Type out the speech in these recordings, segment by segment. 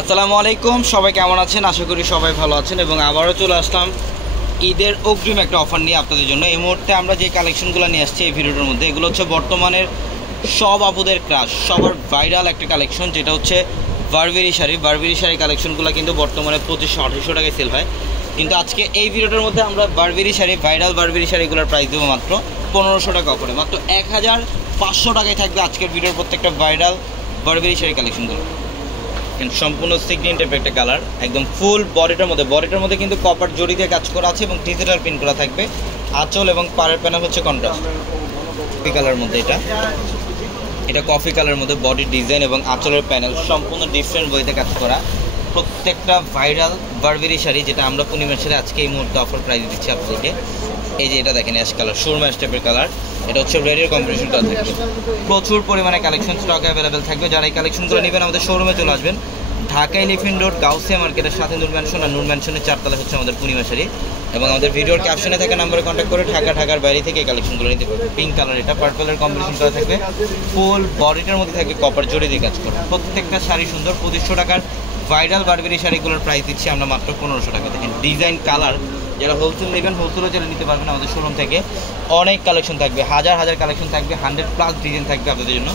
আসসালামু আলাইকুম, সবাই কেমন আছেন? আশা করি সবাই ভালো আছেন এবং আবারও চলে আসলাম ঈদের অগ্রিম একটা অফার নিয়ে আপনাদের জন্য। এই মুহূর্তে আমরা যে কালেকশনগুলো নিয়ে আসছি এই ভিডিওটার মধ্যে, এগুলো হচ্ছে বর্তমানের সব আপুদের ক্রাশ, সবার ভাইরাল একটা কালেকশন, যেটা হচ্ছে বারবেরি শাড়ি। বারবেরি শাড়ি কালেকশনগুলো কিন্তু বর্তমানে 2500-2800 টাকায় সেল হয়, কিন্তু আজকে এই ভিডিওটার মধ্যে আমরা বারবেরি শাড়ি, ভাইরাল বারবেরি শাড়িগুলোর প্রাইস দেবো মাত্র 1500 টাকা অফারে। মাত্র 1500 টাকায় থাকবে আজকের ভিডিওর প্রত্যেকটা ভাইরাল বারবেরি শাড়ি কালেকশনগুলো। সম্পূর্ণ সিগনিন টাইপের একটা কালার, একদম ফুল বডিটার মধ্যে কিন্তু কপার জড়ি দিয়ে কাজ করা আছে এবং ডিজিটাল প্রিন্ট করা থাকবে। আঁচল এবং পাড়ের প্যানেল হচ্ছে কন্ট্রাস্ট কফি কালার মধ্যে। এটা কফি কালারের মধ্যে বডি ডিজাইন এবং আঁচলের প্যানেল সম্পূর্ণ ডিফারেন্ট ওয়েতে কাজ করা। প্রত্যেকটা ভাইরাল বারবেরি শাড়ি, যেটা আমরা পূর্ণিমার সাথে আজকে এই মুহূর্তে অফার প্রাইস দিচ্ছি আপনাদেরকে। এই যে এটা দেখেন অ্যাশ কালার, সুরমা টাইপের কালার, এটা হচ্ছে রেডের কম্বিনেশন করা থাকবে। প্রচুর পরিমাণে কালেকশন স্টক অ্যাভেলেবেল থাকবে। যারা এই কালেকশনগুলো নেবেন আমাদের শোরুমে চলে আসবেন। ঢাকা এলিফেন্ট রোড গাউসিয়া মার্কেটের সাথে নূর ম্যানশন, আর নূর ম্যানশনের 4 তলা হচ্ছে আমাদের পূর্ণিমা শাড়ি। এবং আমাদের ভিডিওর ক্যাপশনে থাকা নাম্বারে কন্ট্যাক্ট করে ঢাকার বাইরে থেকে এই কালেকশনগুলো নিতে পারবে। পিঙ্ক কালার, এটা পার্পলের কম্বিনেশন করা থাকবে। ফুল বডিটার মধ্যে থাকবে কপার জড়ি দিয়ে কাজ করা। প্রত্যেকটা শাড়ি সুন্দর। 2500 টাকার ভাইরাল বারবেরি শাড়িগুলোর প্রাইস দিচ্ছি আমরা মাত্র 1500 টাকা। দেখেন ডিজাইন কালার, যারা হোলসেল নেবেন হোলসেলও যারা নিতে পারবেন আমাদের শোরুম থেকে। অনেক কালেকশন থাকবে, হাজার কালেকশন থাকবে, 100+ ডিজাইন থাকবে আপনাদের জন্য।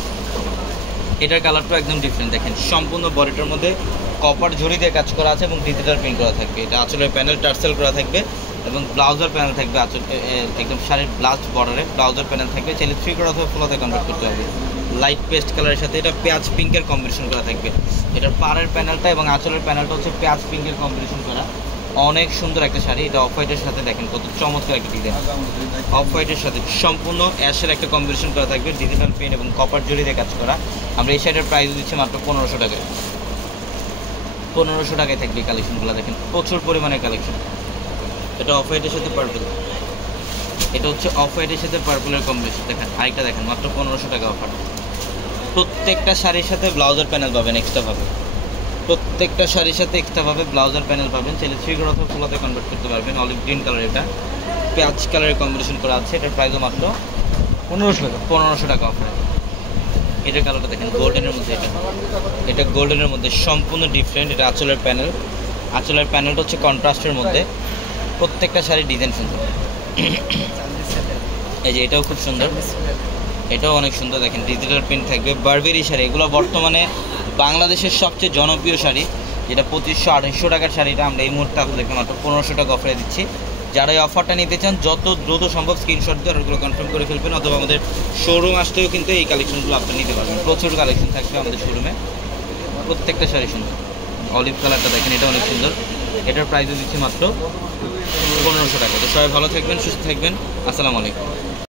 এটার কালারটা একদম ডিফারেন্ট। দেখেন সম্পূর্ণ বডিটার মধ্যে কপার জড়ি দিয়ে কাজ করা আছে এবং ডিজিটাল প্রিন্ট করা থাকবে। এটা আঁচলের প্যানেল টার্সেল করা থাকবে এবং ব্লাউজার প্যানেল থাকবে। আঁচল একদম শাড়ির ব্লাস্ট বর্ডারে ব্লাউজার প্যানেল থাকবে। চাইলে 3 করা অথবা ফুলাতে কনভার্ট করতে হবে। লাইট পেস্ট কালারের সাথে এটা পেঁয়াজ পিঙ্কের কম্বিনেশন করা থাকবে। এটার পাড়ের প্যানেলটা এবং আঁচলের প্যানেলটা হচ্ছে পেঁয়াজ পিঙ্কের কম্বিনেশন করা। অনেক সুন্দর একটা শাড়ি। এটা অফ হোয়াইটের সাথে দেখেন কত চমৎকার একটা ডিজাইন। অফ হোয়াইটের সাথে সম্পূর্ণ অ্যাশের একটা কম্বিনেশন করা থাকবে, ডিজিটাল পেন এবং কপার জড়ি দিয়ে কাজ করা। আমরা এই শাড়ির প্রাইস দিচ্ছি মাত্র 1500 টাকায়। 1500 টাকায় থাকবে এই কালেকশনগুলো। দেখেন প্রচুর পরিমাণে কালেকশন। এটা অফ হোয়াইটের সাথে পার্পল, এটা হচ্ছে অফ হোয়াইটের সাথে পার্পলের কম্বিনেশন। দেখেন আরেকটা দেখেন, মাত্র 1500 টাকা অফার। প্রত্যেকটা শাড়ির সাথে ব্লাউজার প্যানেল পাবেন এক্সট্রা ভাবে। প্রত্যেকটা শাড়ির সাথে এক্সট্রাভাবে ব্লাউজার প্যানেল পাবেন। চাইলে 3 করা অথবা ফুলাতে কনভার্ট করতে পারবেন। অলিভ গ্রিন কালার, এটা পেঁয়াজ কালারের কম্বিনেশন করা আছে। এটার প্রাইসও মাত্র 1500 টাকা অফার। এটার কালারটা দেখেন গোল্ডেনের মধ্যে। এটা গোল্ডেনের মধ্যে সম্পূর্ণ ডিফারেন্ট। এটা আঁচলের প্যানেল, আঁচলের প্যানেলটা হচ্ছে কন্ট্রাস্টের মধ্যে। প্রত্যেকটা শাড়ির ডিজাইন সুন্দর। এই যে এটাও খুব সুন্দর, এটাও অনেক সুন্দর। দেখেন ডিজিটাল প্রিন্ট থাকবে। বারবেরি শাড়ি, এগুলো বর্তমানে বাংলাদেশের সবচেয়ে জনপ্রিয় শাড়ি, যেটা 2500-2800 টাকার শাড়িটা আমরা এই মুহূর্তে আপনাদেরকে মাত্র 1500 টাকা অফারে দিচ্ছি। যারা এই অফারটা নিতে চান যত দ্রুত সম্ভব স্ক্রিনশট দিয়ে ওগুলো কনফার্ম করে ফেলবেন, অথবা আমাদের শোরুম আসতেও কিন্তু এই কালেকশনগুলো আপনি নিতে পারবেন। প্রচুর কালেকশন থাকবে আমাদের শোরুমে। প্রত্যেকটা শাড়ি সুন্দর। অলিভ কালারটা দেখেন, এটা অনেক সুন্দর। এটার প্রাইসও দিচ্ছি মাত্র 1500 টাকা। তো সবাই ভালো থাকবেন, সুস্থ থাকবেন। আসসালামু আলাইকুম।